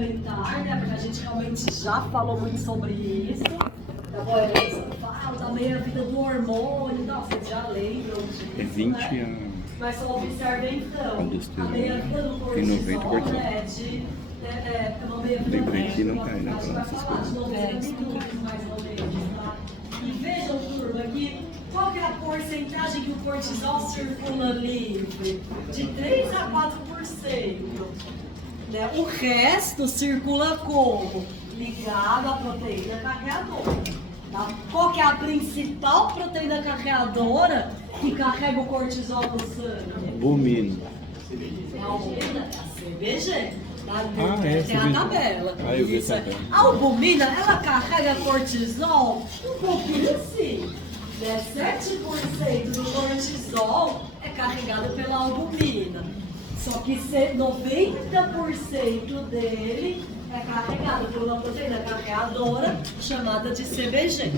Né? Porque a gente realmente já falou muito sobre isso. Tá bom? Fala da meia-vida do hormônio, não, vocês já lembram disso, É 20 né? anos. Mas só observem então, a meia-vida do cortisol, né, uma meia-vida lembrei que não cai, né? a gente vai falar de 90 minutos, mais ou menos, tá? E vejam, turma, que qual que é a porcentagem que o cortisol circula livre? De 3 a 4%. Né? O resto circula como? Ligado à proteína carreadora. Tá? Qual que é a principal proteína carreadora que carrega o cortisol no sangue? Albumina. É a albumina? É a CBG. Tá? Tem a CBG. tabela. Eu vi Isso. a tabela. A albumina, ela carrega cortisol um pouquinho sim. Né? 7% do cortisol é carregado pela albumina. Só que 90% dele é carregado por uma proteína carreadora chamada de CBG.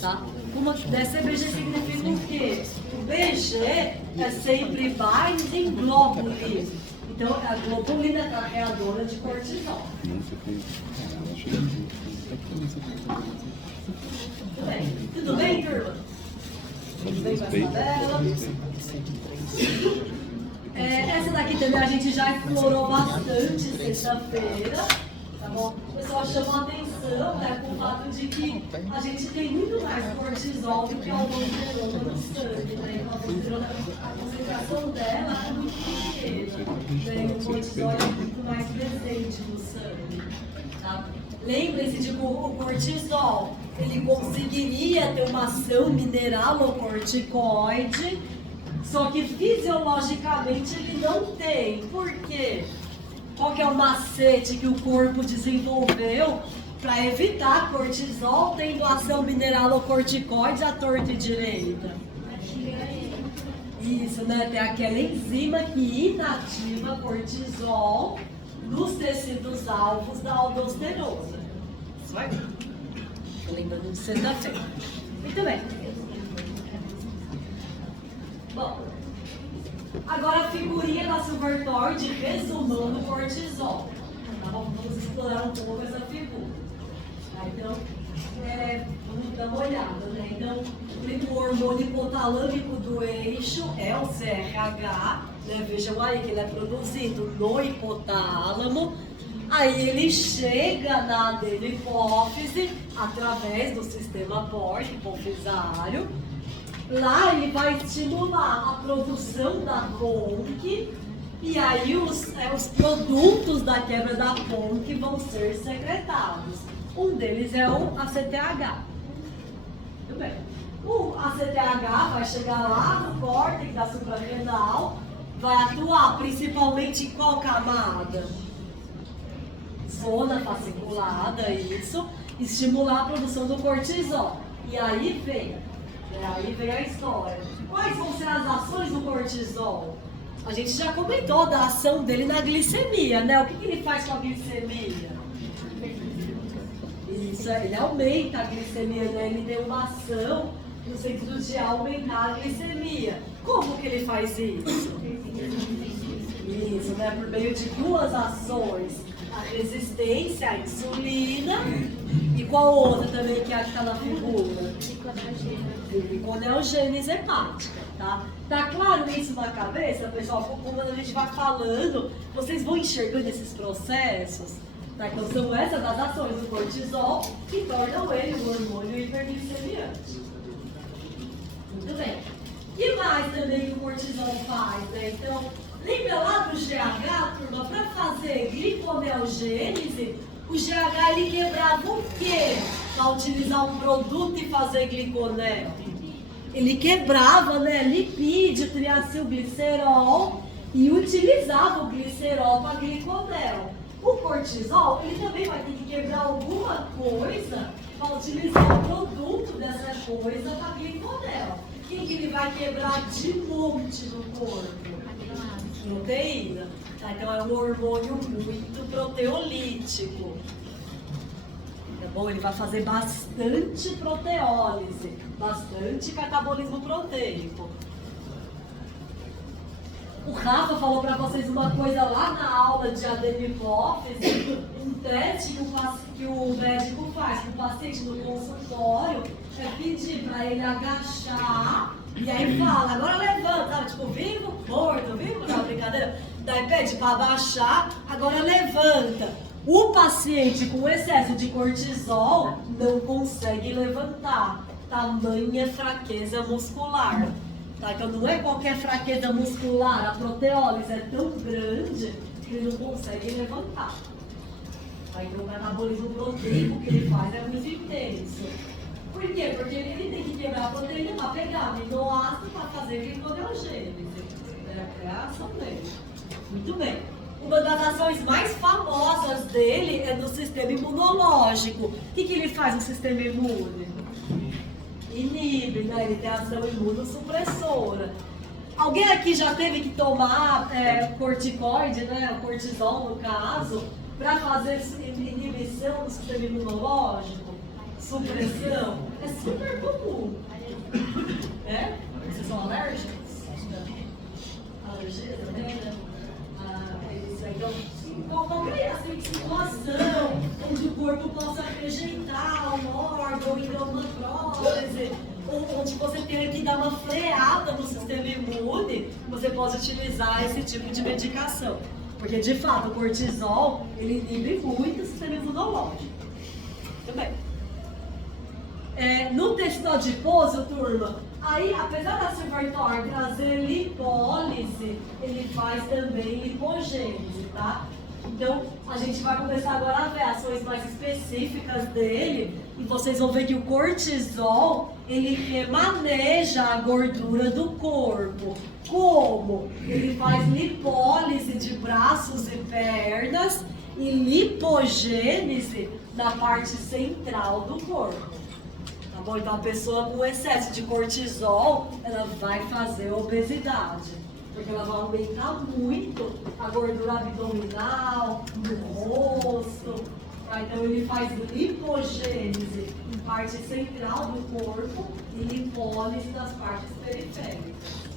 Tá? CBG significa o quê? O BG é sempre binding globulin. Então é a globulina carreadora de cortisol. Tudo bem? Tudo bem, turma? Tudo bem com essa tabela? Essa daqui também a gente já explorou bastante sexta-feira, tá bom? O pessoal chamou a atenção, né, com o fato de que a gente tem muito mais cortisol do que aldosterona no sangue, né? Então, a concentração dela é muito pequena, né? O cortisol é muito mais presente no sangue, tá? Lembre-se de que o cortisol, ele conseguiria ter uma ação mineralocorticoide, só que fisiologicamente ele não tem. Por quê? Qual que é o macete que o corpo desenvolveu para evitar cortisol tendo ação mineralocorticoide à torta e direita? Isso, né? Tem aquela enzima que inativa cortisol nos tecidos alvos da aldosterona. Vai? Tô lembrando de sexta-feira. Muito bem. Bom, agora a figurinha da Silvertord resumando o cortisol. Tá bom? Vamos explorar um pouco essa figura. Tá? Então, vamos dar uma olhada, né? Então, o hormônio hipotalâmico do eixo é o CRH, né? Vejam aí que ele é produzido no hipotálamo. Aí ele chega na adenopófise através do sistema POR, hipofisário. Lá ele vai estimular a produção da PONC e aí os produtos da quebra da PONC vão ser secretados. Um deles é o ACTH. Muito bem. O ACTH vai chegar lá no córtex da suprarrenal, vai atuar principalmente em qual camada? Zona fasciculada, isso, estimular a produção do cortisol. E aí vem a história. Quais vão ser as ações do cortisol? A gente já comentou da ação dele na glicemia, né? O que ele faz com a glicemia? Isso, ele aumenta a glicemia, né? Ele tem uma ação no sentido de aumentar a glicemia. Como que ele faz isso? Isso, né? Por meio de duas ações. A resistência à insulina e qual outra também que está na figura? Gliconeogênese hepática, tá? Tá claro isso na cabeça, pessoal? Como a gente vai falando, vocês vão enxergando esses processos, tá? Então são essas as ações do cortisol que tornam ele um hormônio hiperglicemiante. Muito bem. E mais também que o cortisol faz, né? Então, lembra lá do GH, turma? Para fazer gliconeogênese, o GH ele quebrava o quê? Para utilizar um produto e fazer gliconel. Ele quebrava, né, lipídio, triacilglicerol e utilizava o glicerol para gliconel. O cortisol, ele também vai ter que quebrar alguma coisa para utilizar o produto dessa coisa para gliconel. Quem que ele vai quebrar de monte no corpo? Proteína. Tá? Então é um hormônio muito proteolítico. Tá bom? Ele vai fazer bastante proteólise, bastante catabolismo proteico. O Rafa falou para vocês uma coisa lá na aula de ADM hipófise, um teste que o médico faz com o paciente no consultório, é pedir para ele agachar e aí fala, agora levanta, sabe? Tipo, vivo, morto, vivo, não, brincadeira. Daí pede para abaixar, agora levanta. O paciente com excesso de cortisol não consegue levantar, tamanha fraqueza muscular. Tá? Então não é qualquer fraqueza muscular, a proteólise é tão grande que ele não consegue levantar. Tá? Então o metabolismo proteico que ele faz é muito intenso. Por quê? Porque ele tem que quebrar a proteína para pegar aminoácido para fazer gliconeogênese. É a criação dele. Muito bem. Uma das ações mais famosas dele é no sistema imunológico. O que ele faz no sistema imune? Inibe, né? Ele tem ação imunossupressora. Alguém aqui já teve que tomar corticoide, né? Cortisol no caso, para fazer inibição do sistema imunológico? Supressão? É super comum. É? Vocês são alérgicos? Alergia também, né? Então, qualquer assim, situação onde o corpo possa rejeitar um órgão, então uma prótese, ou onde você tenha que dar uma freada no sistema imune, você pode utilizar esse tipo de medicação. Porque, de fato, o cortisol, ele inibe muito o sistema imunológico. Muito bem. No tecido adiposo, turma, aí, apesar da Silvertor trazer lipólise, ele faz também lipogênese, tá? Então, a gente vai começar agora a ver ações mais específicas dele e vocês vão ver que o cortisol, ele maneja a gordura do corpo. Como? Ele faz lipólise de braços e pernas e lipogênese na parte central do corpo. Tá bom? Então a pessoa com excesso de cortisol, ela vai fazer obesidade. Porque ela vai aumentar muito a gordura abdominal, no rosto. Tá? Então ele faz lipogênese em parte central do corpo e lipólise nas partes periféricas.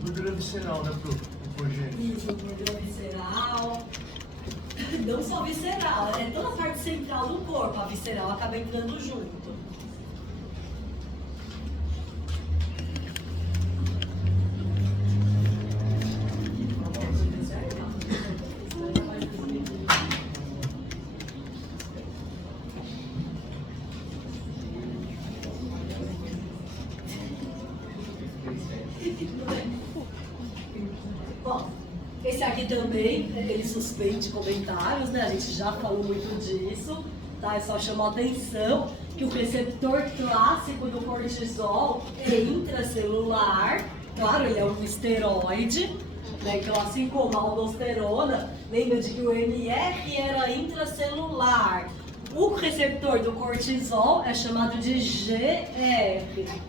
Gordura visceral, né, pro lipogênese? Isso, gordura visceral. Não só visceral, é toda a parte central do corpo. A visceral acaba entrando junto. Bom, esse aqui também, ele suspende comentários, né? A gente já falou muito disso, tá? É só chamar atenção que o receptor clássico do cortisol é intracelular. Claro, ele é um esteroide, né? Então, assim como a aldosterona, lembra de que o NR era intracelular. O receptor do cortisol é chamado de GR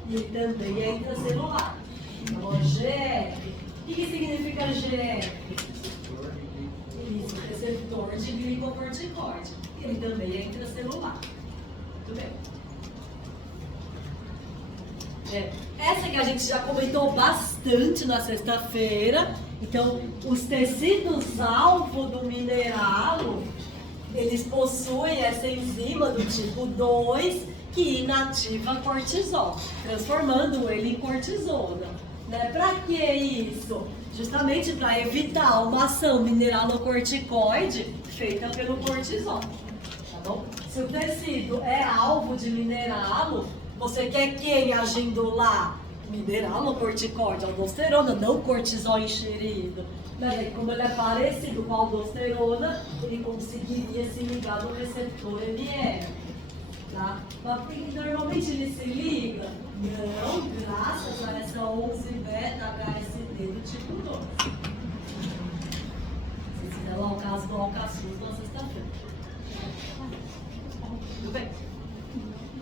e ele também é intracelular. Então, GR. O que significa GR? Isso, receptor de glicocorticoide. Ele também é intracelular. Muito bem. Essa que a gente já comentou bastante na sexta-feira. Então, os tecidos-alvo do mineralo, eles possuem essa enzima do tipo 2 que inativa cortisol, transformando ele em cortisona. Para que isso? Justamente para evitar uma ação mineralocorticoide feita pelo cortisol. Tá bom? Se o tecido é alvo de mineralo, você quer quem agindo lá? Mineralocorticoide, aldosterona, não cortisol enxerido. Como ele é parecido com a aldosterona, ele conseguiria se ligar no receptor MR. Tá? Mas normalmente ele se liga? Não, graças a essa 11-beta-HSD do tipo 2. Se fizer lá o caso do Alcaçuz na sexta-feira. Tudo bem?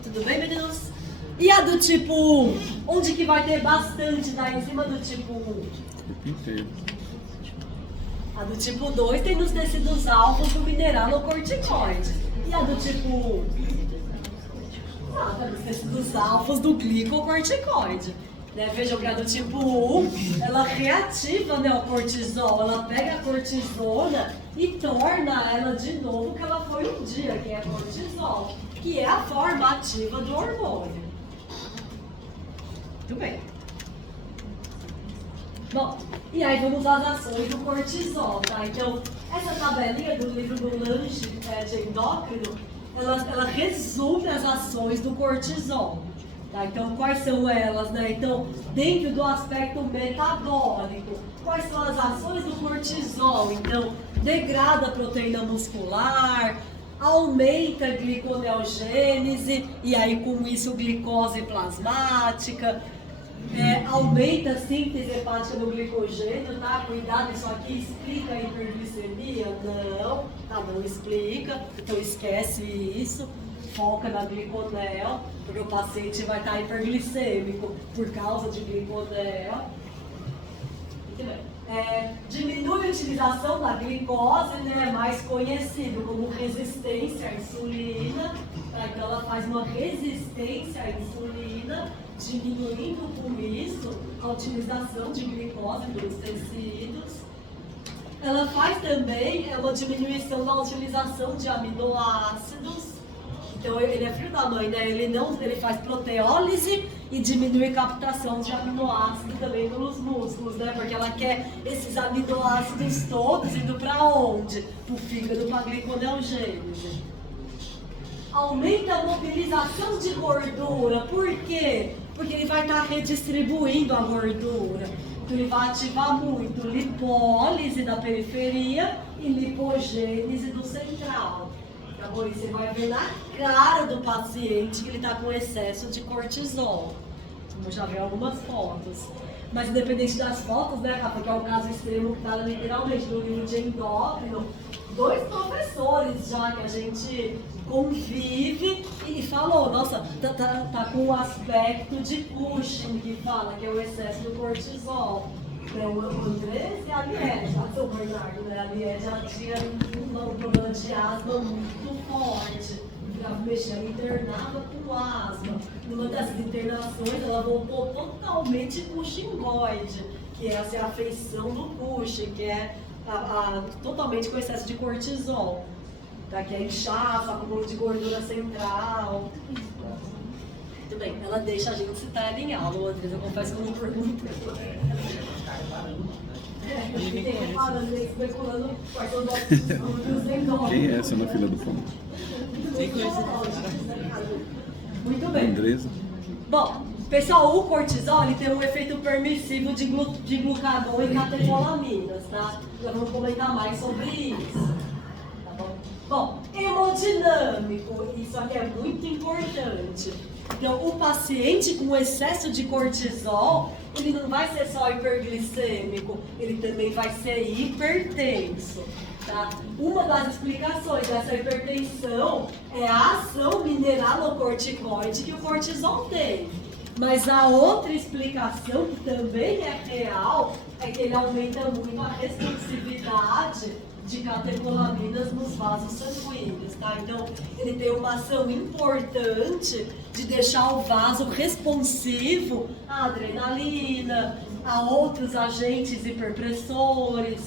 Tudo bem, meninos? E a do tipo 1? Onde que vai ter bastante da enzima do tipo 1? Inteiro. A do tipo 2 tem nos tecidos alvos do mineralocorticoide. E a do tipo 1? Dos alfos do glicocorticoide. Né? Vejam que a do tipo 1, ela reativa, né, o cortisol, ela pega a cortisona e torna ela de novo o que ela foi um dia, que é cortisol, que é a forma ativa do hormônio. Muito bem. Bom, e aí vamos às ações do cortisol, tá? Então, essa tabelinha do livro do Lange de endócrino, ela resume as ações do cortisol. Tá? Então, quais são elas, né? Então, dentro do aspecto metabólico, quais são as ações do cortisol? Então, degrada a proteína muscular, aumenta a gliconeogênese, e aí com isso glicose plasmática, aumenta a síntese hepática do glicogênio, tá? Cuidado, isso aqui explica a hiperglicemia? Não, tá? Não explica, então esquece isso. Foca na gliconel, porque o paciente vai estar hiperglicêmico por causa de gliconel. Muito bem. Diminui a utilização da glicose, né, mais conhecido como resistência à insulina. Tá? Então ela faz uma resistência à insulina, diminuindo com isso a utilização de glicose nos tecidos. Ela faz também uma diminuição da utilização de aminoácidos. Então ele é filho da mãe, né? Ele faz proteólise e diminui a captação de aminoácidos também pelos músculos, né? Porque ela quer esses aminoácidos todos indo para onde? Para o fígado, para a gliconeogênese. Aumenta a mobilização de gordura. Por quê? Porque ele vai estar redistribuindo a gordura. Então ele vai ativar muito lipólise da periferia e lipogênese do central. Agora você vai ver na cara do paciente que ele está com excesso de cortisol. Eu já vi algumas fotos. Mas independente das fotos, né, Rafa, que é o caso extremo que está literalmente no livro de endócrino, 2 professores já que a gente convive e falou, nossa, tá com um aspecto de Cushing, que fala que é o excesso do cortisol. O Andrés e a Liege, a São Bernardo, né? A Liege já tinha um problema de asma muito forte. Ficava mexendo, internava com asma. Numa dessas internações, ela voltou totalmente cushingoide, que é assim, a afeição do Cushing, que é totalmente com excesso de cortisol. Tá? Que é inchaço, acúmulo de gordura central. Muito bem, ela deixa a gente citar em aula, Andrés, eu confesso que eu não pergunto. Quem é essa na fila do pão? Muito bem. Andresa. Bom, pessoal, o cortisol ele tem um efeito permissivo de glucagon e catecolaminas, tá? Já vamos comentar mais sobre isso. Tá bom? Bom, hemodinâmico, isso aqui é muito importante. Então, o paciente com excesso de cortisol, ele não vai ser só hiperglicêmico, ele também vai ser hipertenso, tá? Uma das explicações dessa hipertensão é a ação mineralocorticoide que o cortisol tem. Mas a outra explicação, que também é real, é que ele aumenta muito a responsividade de catecolaminas nos vasos sanguíneos, tá? Então, ele tem uma ação importante de deixar o vaso responsivo à adrenalina, a outros agentes hiperpressores,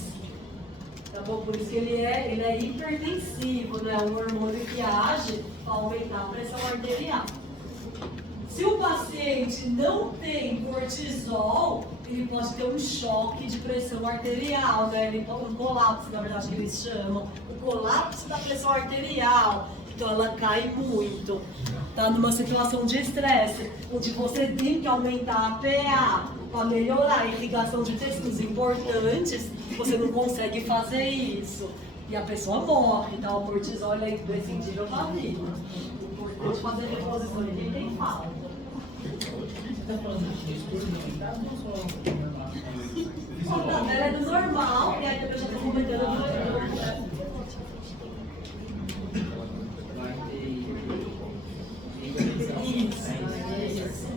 tá bom? Por isso que ele é hipertensivo, né? Um hormônio que age para aumentar a pressão arterial. Se o paciente não tem cortisol, ele pode ter um choque de pressão arterial, né? Um colapso, na verdade, que eles chamam. O colapso da pressão arterial. Então ela cai muito. Tá numa situação de estresse, onde você tem que aumentar a PA para melhorar a irrigação de tecidos importantes, você não consegue fazer isso. E a pessoa morre, então o cortisol é imprescindível para a vida. Importante fazer reposição de quem tem falta. A tabela é do normal, e aí depois eu já estou comentando Isso.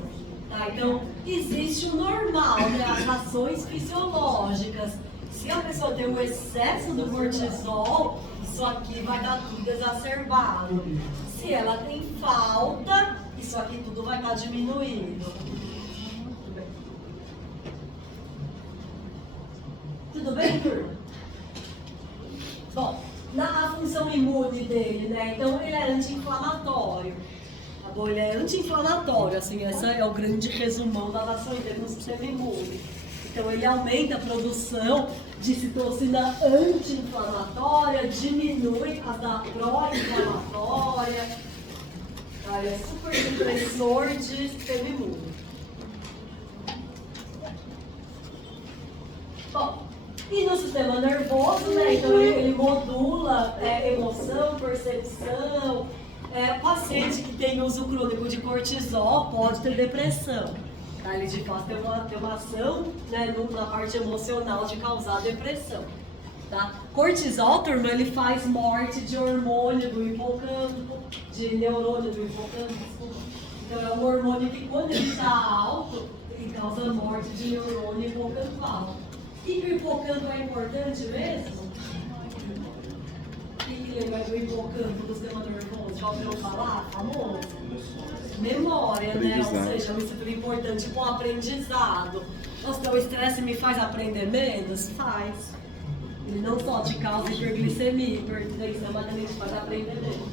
Tá, então, existe o normal, né? As ações fisiológicas. Se a pessoa tem um excesso do cortisol, isso aqui vai dar tudo exacerbado. Se ela tem falta, isso aqui tudo vai estar diminuindo. Tudo bem, turma? Bom, a função imune dele, né? Então ele é anti-inflamatório. Tá bom? Ele é anti-inflamatório, assim, esse é o grande resumão das ações dele no sistema imune. Então ele aumenta a produção de citocina anti-inflamatória, diminui as da pró-inflamatória. Tá? Ele é super supressor de sistema imune. Bom, e no sistema nervoso, né? Então ele modula emoção, percepção. Paciente que tem uso crônico de cortisol pode ter depressão. Tá? Ele de fato tem uma ação, né, na parte emocional de causar depressão. Tá? Cortisol, turma, ele faz morte de hormônio do hipocampo, de neurônio do hipocampo, desculpa. Então é um hormônio que quando ele está alto, ele causa morte de neurônio hipocampal. E que o hipocampo é importante mesmo? O que lembra do hipocampo do sistema nervoso? Já ouviu falar? Famoso? Memória, né? Ou seja, é um estrutura importante para o aprendizado. Nossa, então o estresse me faz aprender menos? Faz. Ele não só te causa hiperglicemia, hipertensão, mas também te faz aprender menos.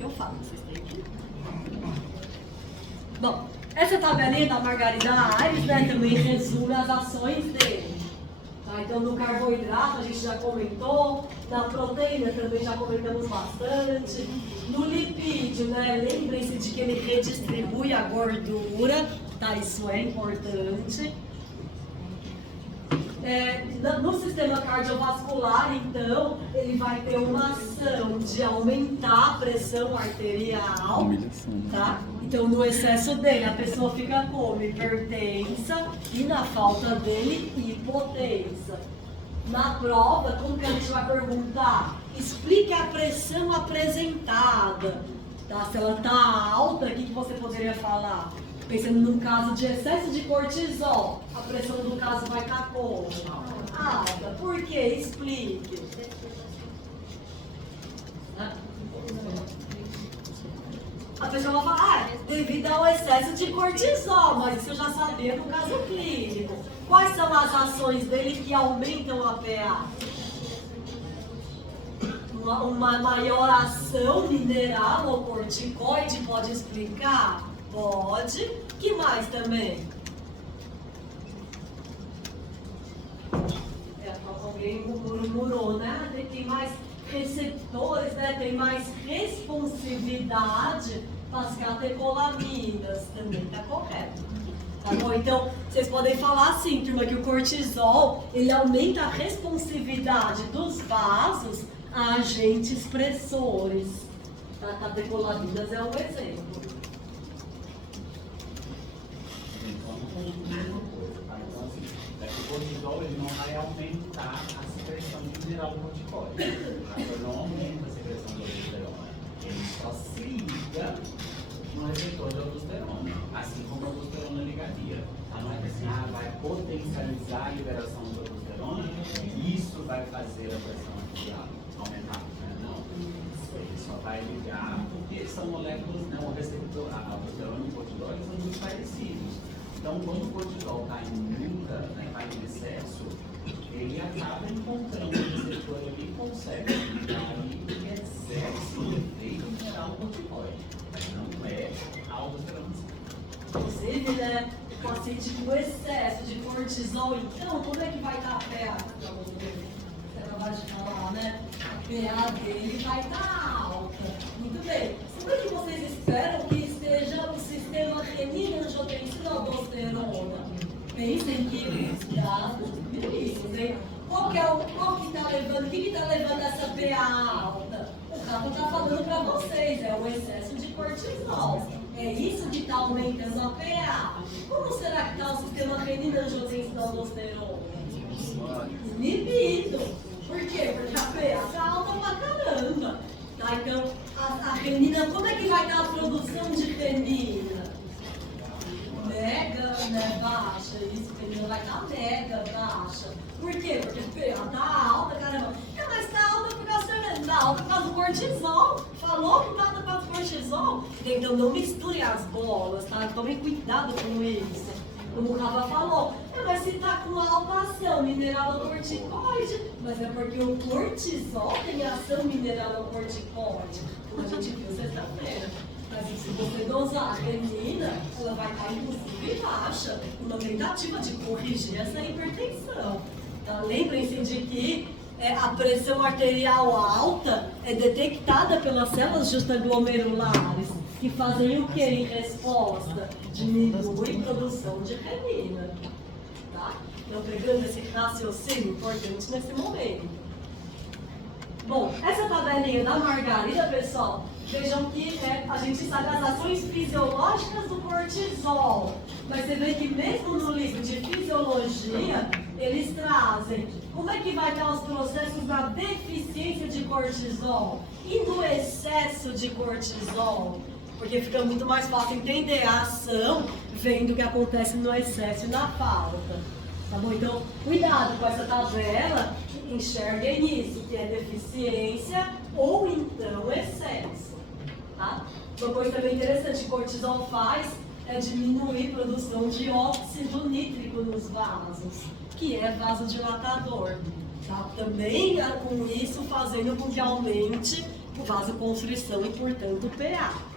Eu falo, vocês têm que... Bom, essa tabelinha da Margarida Aires, né, também resume as ações dele. Tá? Então, no carboidrato a gente já comentou, na proteína também já comentamos bastante. No lipídio, né, lembrem-se de que ele redistribui a gordura, tá? Isso é importante. No sistema cardiovascular, então, ele vai ter uma ação de aumentar a pressão arterial, tá? Então, no excesso dele, a pessoa fica como? Hipertensa e, na falta dele, hipotensa. Na prova, como que a gente vai perguntar? Explique a pressão apresentada. Tá? Se ela está alta, o que você poderia falar? Pensando num caso de excesso de cortisol, a pressão do caso vai estar como? Alta. Por quê? Explique. A pessoa vai falar, devido ao excesso de cortisol, mas isso eu já sabia no caso clínico. Quais são as ações dele que aumentam a PA? Uma maior ação mineral ou corticoide pode explicar? Pode. Que mais também? Alguém murmurou, né? Tem mais receptores, né? Tem mais responsividade para as catecolaminas. Também está correto. Tá bom? Então, vocês podem falar assim, turma, que o cortisol, ele aumenta a responsividade dos vasos a agentes expressores. Tá? Catecolaminas é um exemplo. O cortisol ele não vai aumentar a secreção mineral do corticóide. Ele não aumenta a secreção de aldosterona. Ele só se liga no receptor de aldosterona, assim como a aldosterona ligaria. Não é assim, vai potencializar a liberação de aldosterona e isso vai fazer a pressão arterial aumentar. Não. Ele só vai ligar porque são moléculas, né, o receptor, a aldosterona e o cortisol são muito parecidos. Então, quando o cortisol está em muita, né, vai em excesso, ele acaba encontrando o receptor ali e consegue ligar ali e exerce o efeito mineral do corticoide, mas não é a aldosterona. Inclusive, né, o paciente com excesso de cortisol, então, como é que vai estar a PA? Você acabou de falar, né? A PA dele vai estar alta. Muito bem. Como é que vocês esperam que esteja o sistema renina-angiotensina-aldosterona? Pensem que dá isso, hein? Qual que está levando? O que está levando essa PA alta? O Rafa está falando para vocês, é o excesso de cortisol. É isso que está aumentando a PA. Como será que está o sistema renina-angiotensina-aldosterona? Inibido. Por quê? Porque a PA está alta pra caramba. Tá? Então, a renina, como é que vai estar a produção de renina? Mega, né, baixa. Isso, a renina vai estar mega baixa. Por quê? Porque a PA está alta, caramba. Mas está alta por causa do alta por causa do cortisol. Falou que está alta por causa do cortisol. cortisol. Então não misturem as bolas, tá? Tomem cuidado com isso. Como o Rafa falou, mas se tá com alta ação mineralocorticoide, mas é porque o cortisol tem ação mineralocorticoide, como a gente viu sexta-feira. Mas se você dosar a renina, ela vai estar inclusive baixa, uma tentativa de corrigir essa hipertensão. Tá? Lembrem-se de que a pressão arterial alta é detectada pelas células justaglomerulares, que fazem o que em resposta? Diminui a produção de renina. Tá? Então, pegando esse raciocínio importante nesse momento. Bom, essa tabelinha da Margarida, pessoal, vejam que a gente sabe as ações fisiológicas do cortisol. Mas você vê que mesmo no livro de fisiologia, eles trazem como é que vai estar os processos da deficiência de cortisol e no excesso de cortisol. Porque fica muito mais fácil entender a ação vendo o que acontece no excesso e na falta. Tá bom? Então, cuidado com essa tabela, enxerguem isso, que é deficiência ou então excesso. Tá? Uma coisa também interessante que o cortisol faz é diminuir a produção de óxido nítrico nos vasos, que é vasodilatador. Tá? Também com isso fazendo com que aumente o vasoconstrição e, portanto, o pH.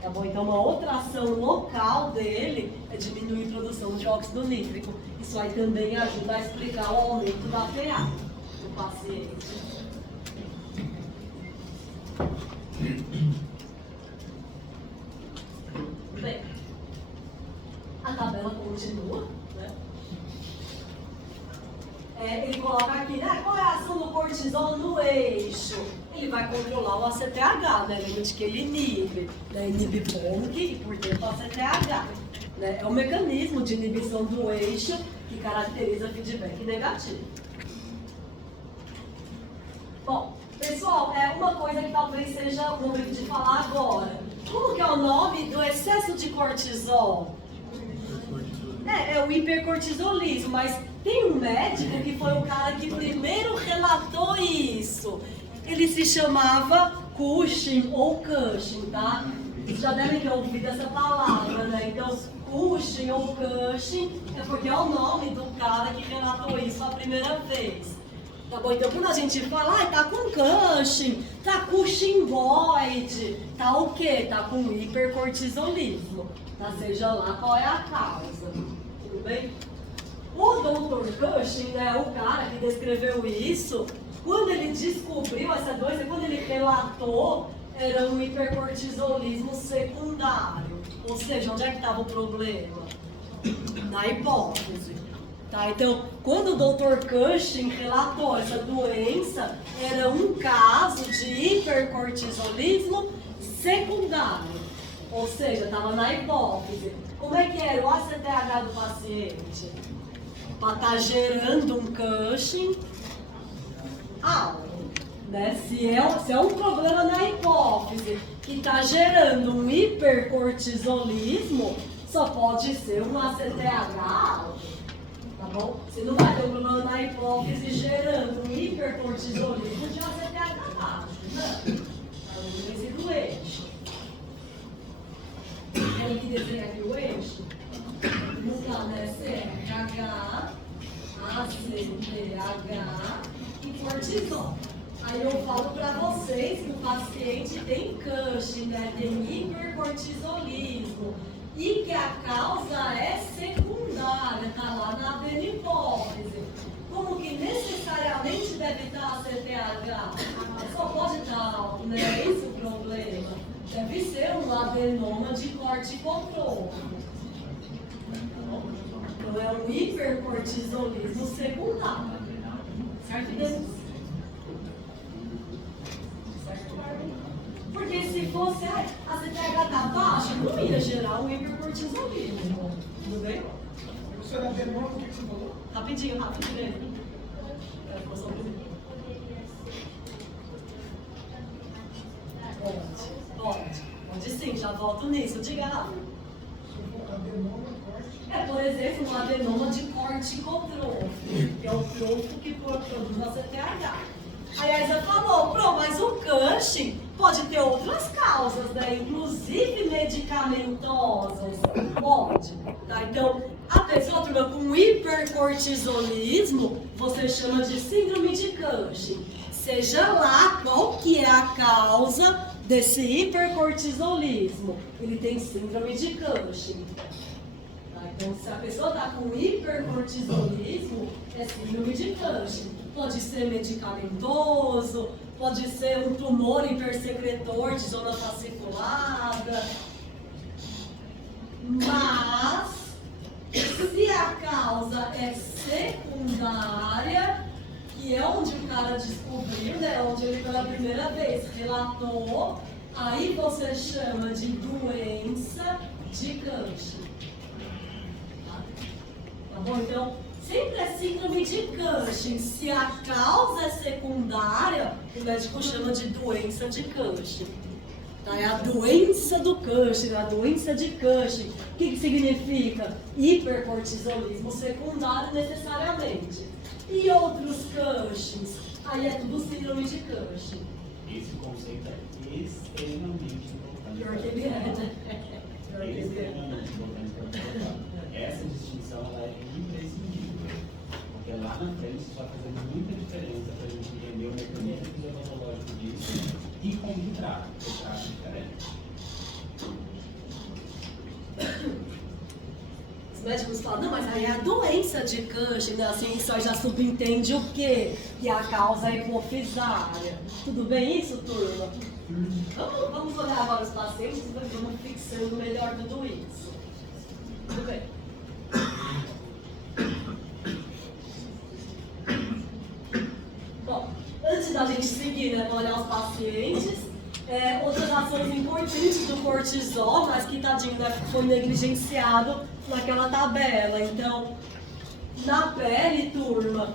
Tá bom? Então, uma outra ação local dele é diminuir a produção de óxido nítrico. Isso aí também ajuda a explicar o aumento da pH do paciente. Bem, a tabela continua, né? Ele coloca aqui, né? Qual é a ação do cortisol no eixo? Ele vai controlar o ACTH, né? Lembra de que ele inibe, né? Inibe PONC e, portanto, o ACTH. Né? É um mecanismo de inibição do eixo que caracteriza feedback negativo. Bom, pessoal, uma coisa que talvez seja o momento de falar agora. Como que é o nome do excesso de cortisol? É o hipercortisolismo, mas tem um médico que foi o cara que primeiro relatou isso. Ele se chamava Cushing ou Cushing, tá? Vocês já devem ter ouvido essa palavra, né? Então, Cushing ou Cushing é porque é o nome do cara que relatou isso a primeira vez. Tá bom? Então, quando a gente fala, tá com Cushing, tá Cushingoide, tá o quê? Tá com hipercortisolismo. Tá? Seja lá qual é a causa. Tudo bem? O Dr. Cushing, né, o cara que descreveu isso, quando ele descobriu essa doença, quando ele relatou, era um hipercortisolismo secundário. Ou seja, onde é que estava o problema? Na hipófise. Tá? Então, quando o Dr. Cushing relatou essa doença, era um caso de hipercortisolismo secundário. Ou seja, estava na hipófise. Como é que era o ACTH do paciente? Para estar gerando um Cushing alto. Né? Se é um problema na hipófise que está gerando um hipercortisolismo, só pode ser um ACTH alto. Tá bom? Você não vai ter um problema na hipófise gerando um hipercortisolismo de ACTH baixo. Não. Lembre-se do eixo. Tem que desenhar aqui o eixo. Vamos lá, né? CRH, ACTH e cortisol. Aí eu falo para vocês que o paciente tem Cushing, né? Tem hipercortisolismo e que a causa é secundária, tá lá na adenipófise. Como que necessariamente deve estar a CTH? Só pode estar alto, né? É esse o problema. Deve ser um adenoma de corticotrófico. Então é um hipercortisolismo secundário. Certo? Porque se fosse a CTH tá baixa, não ia gerar um hipercortisolismo. Tudo bem? Professor Adenoma, o que você falou? Rapidinho. Pode sim, já volto nisso. Diga, Rafa. Por exemplo, um adenoma de corticotrófico, que é o trofo que produz a CTH. Aí a Isa falou, mas o Cushing Pode ter outras causas, né? Inclusive medicamentosas. Pode. Tá? Então, a pessoa, turma, com hipercortisolismo, você chama de síndrome de Cushing. Seja lá qual que é a causa desse hipercortisolismo, ele tem síndrome de Cushing. Tá? Então, se a pessoa está com hipercortisolismo, é síndrome de Cushing. Pode ser medicamentoso, pode ser um tumor hipersecretor de zona fasciculada, mas se a causa é secundária, que é onde o cara descobriu, né, onde ele pela primeira vez relatou, aí você chama de doença de Cushing. Tá bom? Então, sempre é síndrome de Cushing. Se a causa é secundária, o médico chama de doença de Cushing. Tá? É a doença do Cushing, a doença de Cushing. O que significa? Hipercortisolismo secundário necessariamente. E outros Cushings? Aí é tudo síndrome de Cushing. Esse conceito é extremamente importante. Pior que ele é, né? Pior que ele é. Extremamente importante para colocar. Essa distinção ela é imprescindível. Porque lá na frente isso vai fazer muita diferença para a gente entender o mecanismo fisiológico disso e como que trata, porque trata diferente. Os médicos falam, não, mas aí é a doença de Cushing, né? Assim, isso aí já subentende o quê? Que a causa é hipofisária. Tudo bem isso, turma? Vamos olhar agora os pacientes e vamos fixando melhor tudo isso. Tudo bem. Bom, antes da gente seguir, né, para olhar os pacientes, outras ações importantes do cortisol, mas que, tadinho, né, foi negligenciado naquela tabela. Então, na pele, turma,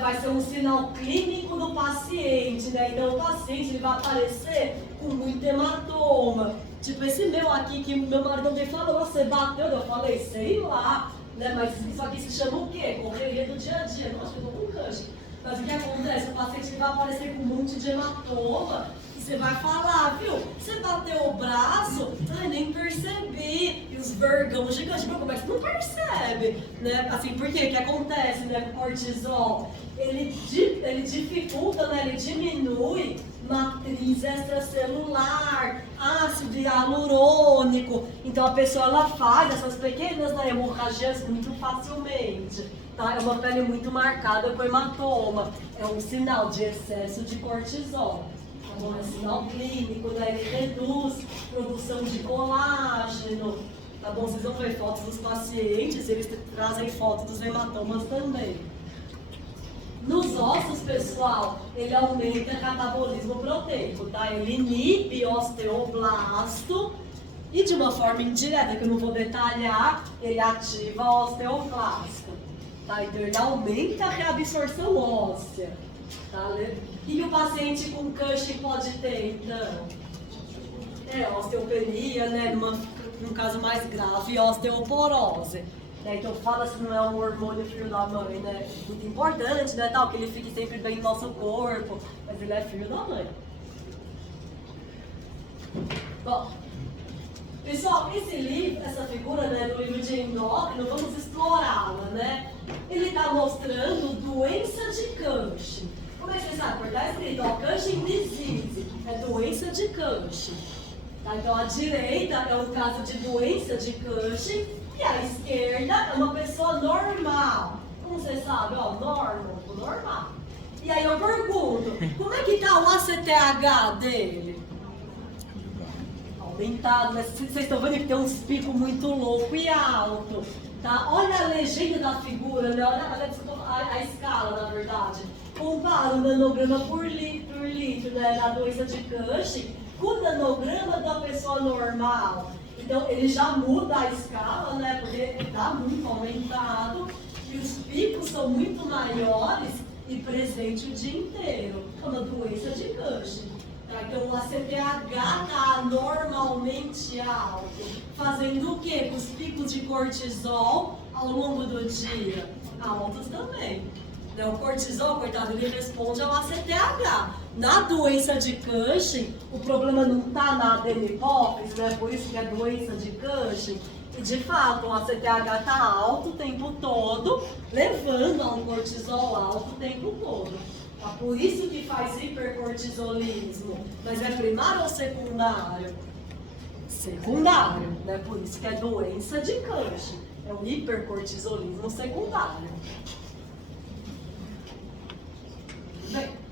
vai ser um sinal clínico do paciente, né? Então, o paciente ele vai aparecer com muito hematoma. Tipo, esse meu aqui, que meu marido me falou, você bateu? Eu falei, sei lá, né? Mas isso aqui se chama o quê? Correria do dia a dia. Não, acho que eu tô com Cushing. Mas o que acontece? O paciente vai aparecer com um monte de hematoma. Você vai falar, viu? Você bateu o braço? Ai, nem percebi. E os vergão gigantes, como é que você não percebe? Né? Assim, por quê? O que acontece, né, com o cortisol? Ele dificulta, né? Ele diminui matriz extracelular, ácido hialurônico. Então a pessoa ela faz essas pequenas, né, hemorragias muito facilmente. Tá? É uma pele muito marcada com hematoma. É um sinal de excesso de cortisol. É sinal clínico, né? Ele reduz a produção de colágeno. Tá bom? Vocês vão ver fotos dos pacientes, eles trazem fotos dos hematomas também. Nos ossos, pessoal, ele aumenta o catabolismo proteico, tá? Ele inibe osteoblasto e de uma forma indireta, que eu não vou detalhar, ele ativa a osteoclasto. Tá? Então ele aumenta a reabsorção óssea. Tá? O que o paciente com Cushing pode ter, então? Osteopenia, né? Num caso mais grave, osteoporose. Né? Então fala-se não é um hormônio filho da mãe, né? Muito importante, né? Tal, que ele fique sempre bem no nosso corpo, mas ele é filho da mãe. Bom, pessoal, esse livro, essa figura, né, do livro de endócrino, vamos explorá-la, né? Ele está mostrando doença de Cushing. Como é que você sabe? Porque está escrito, ó, Cushing disease, é doença de Cushing. Tá? Então a direita é um caso de doença de Cushing e a esquerda é uma pessoa normal. Como você sabe? Ó, normal. E aí eu pergunto, como é que tá o ACTH dele? Aumentado, mas vocês estão vendo que tem uns picos muito louco e alto. Tá? Olha a legenda da figura, né? Olha a escala, na verdade. Compara o nanograma por litro, né, da doença de Cushing com o nanograma da pessoa normal. Então, ele já muda a escala, né, porque está muito aumentado e os picos são muito maiores e presente o dia inteiro. É uma doença de Cushing. Tá? Então, o ACTH está normalmente alto. Fazendo o quê? Com os picos de cortisol ao longo do dia? Altos também. Né? O cortisol, coitado, ele responde ao ACTH. Na doença de Cushing, o problema não está na adenopófise, né? Por isso que é doença de Cushing. E de fato, o ACTH está alto o tempo todo, levando a um cortisol alto o tempo todo. Tá? Por isso que faz hipercortisolismo. Mas é primário ou secundário? Secundário, né? Por isso que é doença de Cushing. É o hipercortisolismo secundário. Bem.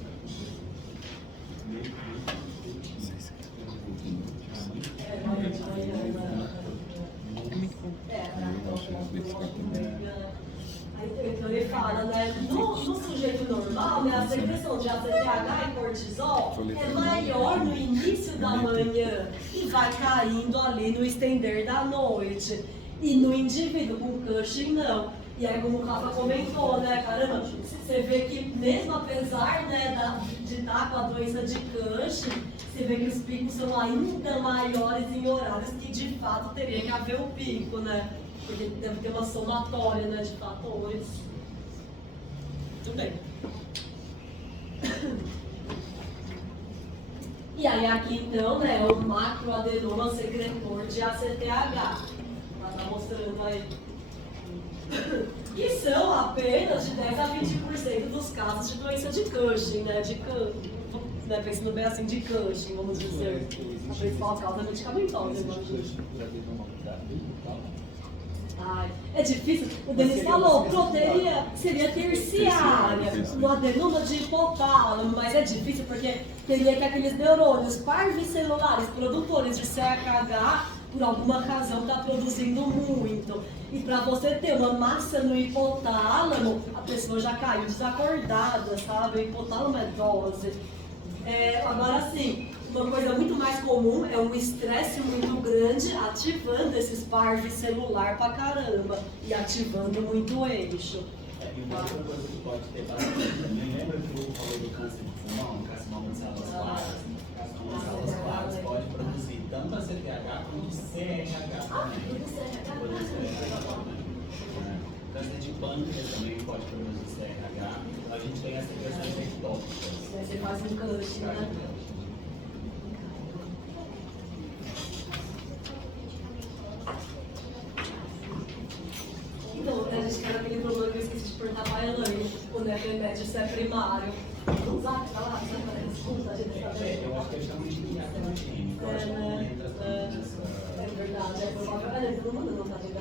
Então ele fala, né? No sujeito normal, né, a secreção de ACTH e cortisol é maior no início da manhã e vai caindo ali no estender da noite. E no indivíduo com Cushing, não. E aí, como o Rafa comentou, né, caramba, você vê que mesmo apesar, né, de estar com a doença de Cushing, você vê que os picos são ainda maiores em horários que de fato teria que haver o pico, né? Porque deve ter uma somatória, né, de fatores. Muito bem. E aí aqui então, né, é o macroadenoma secretor de ACTH. Ela está mostrando aí. E são apenas de 10 a 20% dos casos de doença de Cushing, né? Pensando bem assim, de Cushing, vamos dizer. A principal causa medicamentosa, imagina. Ai, é difícil. O Denis falou, proteína seria terciária, no adenoma de hipotálamo, mas é difícil porque teria que aqueles neurônios parvicelulares, produtores de CHH, por alguma razão está produzindo muito. E para você ter uma massa no hipotálamo, a pessoa já caiu desacordada, sabe? O hipotálamo é dose. Agora sim, uma coisa muito mais comum é um estresse muito grande ativando esses parves celular pra caramba e ativando muito o eixo. E uma outra coisa que pode ter bastante também, lembra que eu falei do câncer de pulmão, carcinoma de células claras? Carcinoma de células claras pode produzir tanto a CTH quanto CRH também. Câncer de pâncreas também pode produzir CRH. A gente tem as secreções ectópicas. Você faz um Cushing, né? Então, a gente quer aquele problema que eu esqueci de perguntar para a Elaine. O nefremédio, se é primário. Não sabe falar? Desculpa, a gente está vendo. Eu acho que eles chamam de diagnóstico. Eu acho que não entra tanto nessa... É verdade, é provável. Todo mundo não tá de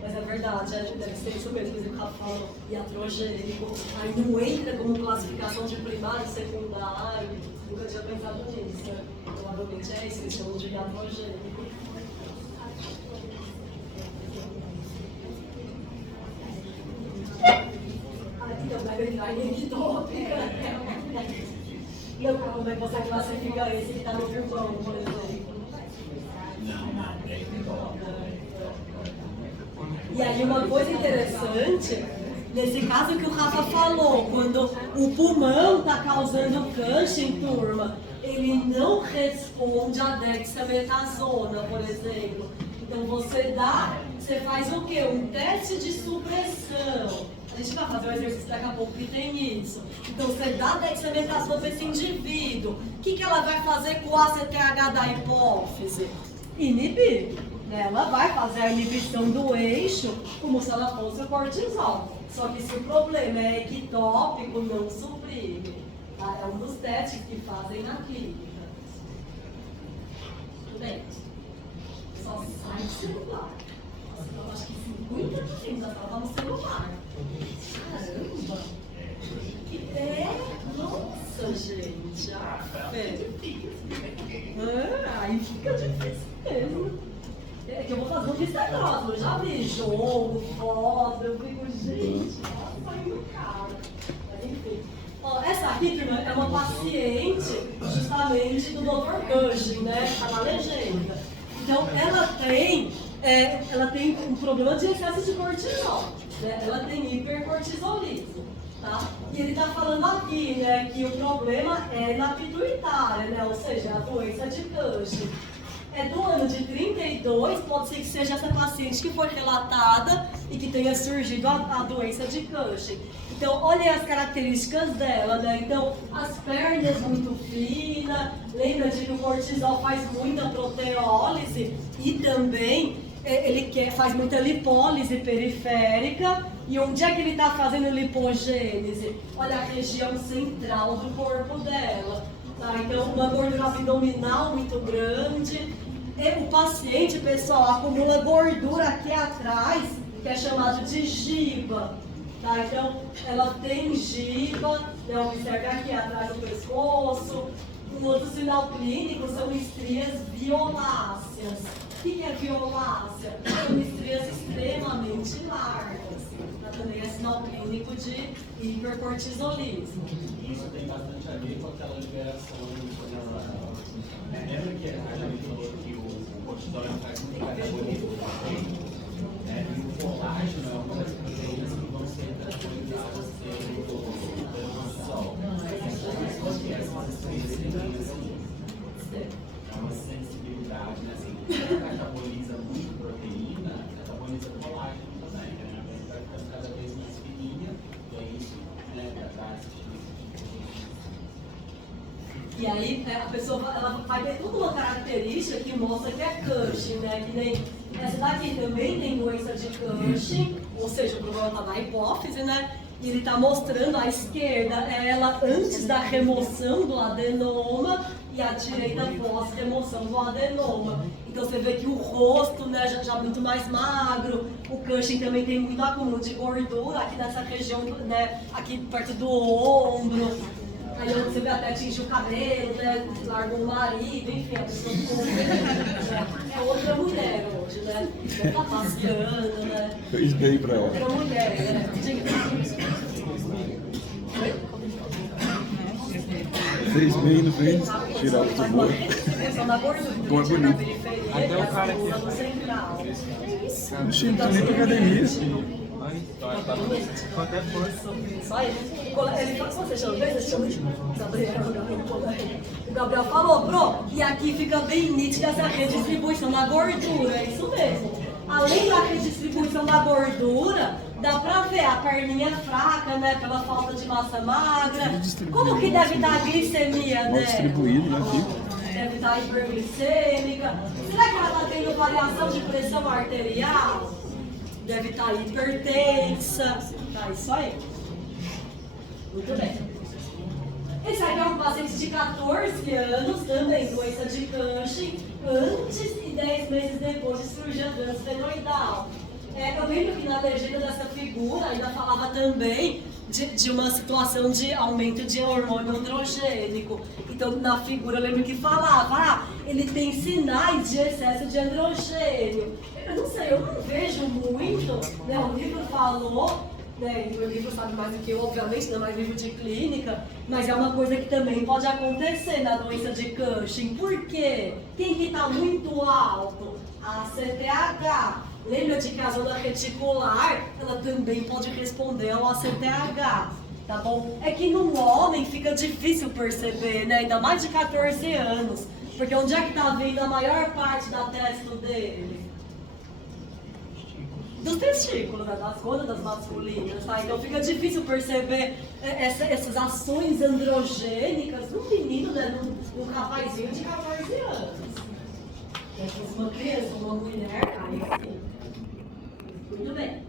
mas é verdade, deve ser isso mesmo. Por exemplo, o Rafa falou iatrogênico. Aí não entra como classificação de primário, secundário. Nunca tinha pensado nisso. Né? Provavelmente é isso, eles chamam de iatrogênico. Então deve entrar em ectópica. Não, como é que você classifica esse que está no pulmão, por exemplo? Não, é ectópico. E aí uma coisa interessante, nesse caso que o Rafa falou, quando o pulmão está causando Cushing, turma, ele não responde à dexametasona, por exemplo. Então você faz o quê? Um teste de supressão. A gente vai fazer um exercício daqui a pouco que tem isso. Então você dá dexametasona para esse indivíduo. O que ela vai fazer com o ACTH da hipófise? Inibir. Ela vai fazer a inibição do eixo como se ela fosse o cortisol. Só que se o problema é ectópico, não suprime. Tá? É um dos testes que fazem na clínica. Tudo bem? Só sai do celular. Eu acho que 50% da sala tá no celular. Caramba! Nossa, gente! Aí fica difícil mesmo. É que eu vou fazer um vistagroso, eu já vi jogo, foto, eu fico, gente, tá saindo caro. Mas enfim. Ó, essa aqui, turma, é uma paciente justamente do Dr. Cushing, né? Tá na legenda. Então, ela tem um problema de excesso de cortisol, né? Ela tem hipercortisolismo, tá? E ele tá falando aqui, né, que o problema é na pituitária, né? Ou seja, a doença de Cushing. é do ano de 32, pode ser que seja essa paciente que foi relatada e que tenha surgido a doença de Cushing. Então, olha as características dela, né? Então, as pernas muito finas, lembra de que o cortisol faz muita proteólise e também faz muita lipólise periférica. E onde é que ele está fazendo lipogênese? Olha a região central do corpo dela. Tá? Então, uma gordura abdominal muito grande. O paciente, pessoal, acumula gordura aqui atrás, que é chamado de giba. Tá? Então, ela tem giba, né? Observe aqui atrás do pescoço. Um outro sinal clínico são estrias violáceas. O que é violácea? São estrias extremamente largas. Também é sinal clínico de hipercortisolismo. Isso tem bastante a ver com aquela liberação de cortisol. Lembra que a gente falou que o cortisol faz muito catabolismo, né? E o colágeno é uma das proteínas que vão ser transformadas pelo cortisol. É uma sensibilidade, né? Assim, quando cataboliza muito proteína, cataboliza colágeno também, né? Vai ficando cada vez mais fininha, e é isso, né? E aí a pessoa ela vai ter toda uma característica que mostra que é Cushing, né? Que nem essa daqui também tem doença de Cushing, ou seja, o problema está na hipófise, né? E ele está mostrando à esquerda ela antes da remoção do adenoma e a direita pós remoção do adenoma. Então você vê que o rosto, né, já muito mais magro, o Cushing também tem muito acúmulo de gordura aqui nessa região, né, aqui perto do ombro. Aí você vê até atingir o cabelo, né, largou o marido, enfim, a pessoa ficou... É outra mulher hoje, né? Tá passeando, né? Fez bem pra ela. Outra mulher, né? Fez bem, não fez? Tirar o Faz uma redistribuição da gordura, Ficou tira da bonito. periferia Até o e cara pula aqui. no central. É isso. Não tinha nem pra academia. Até foi. Só ele. Ele fala, você chama bem? Você chama de o Gabriel falou, Pro, e aqui fica bem nítida essa redistribuição da gordura, é isso mesmo. Além da redistribuição da gordura, dá pra ver a perninha fraca, né, pela falta de massa magra. Como que deve estar a glicemia Mal dela? distribuído, né, aqui. Deve estar hiperglicêmica. Será que ela está tendo variação de pressão arterial? Deve estar hipertensa. Tá, isso aí. Muito bem. Esse aqui é um paciente de 14 anos, também doença de Cushing, antes e 10 meses depois de cirurgia transfenoidal. Eu lembro que na legenda dessa figura ainda falava também de uma situação de aumento de hormônio androgênico. Então, na figura, eu lembro que falava, ele tem sinais de excesso de androgênio. Eu não sei, eu não vejo muito, né? O livro falou, né? O livro sabe mais do que eu, obviamente, não é mais livro de clínica, mas é uma coisa que também pode acontecer na doença de Cushing. Por quê? Quem que está muito alto? A ACTH. Lembra de que a zona reticular, ela também pode responder ao ACTH, tá bom? É que num homem fica difícil perceber, né? Ainda mais de 14 anos, porque onde é que tá vindo a maior parte da testo dele? Dos testículos, né? Das cônadas masculinas, tá? Então fica difícil perceber essas ações androgênicas num menino, né? Num rapazinho de 14 anos. Se fosse uma criança, uma mulher, aí sim. Muito bem.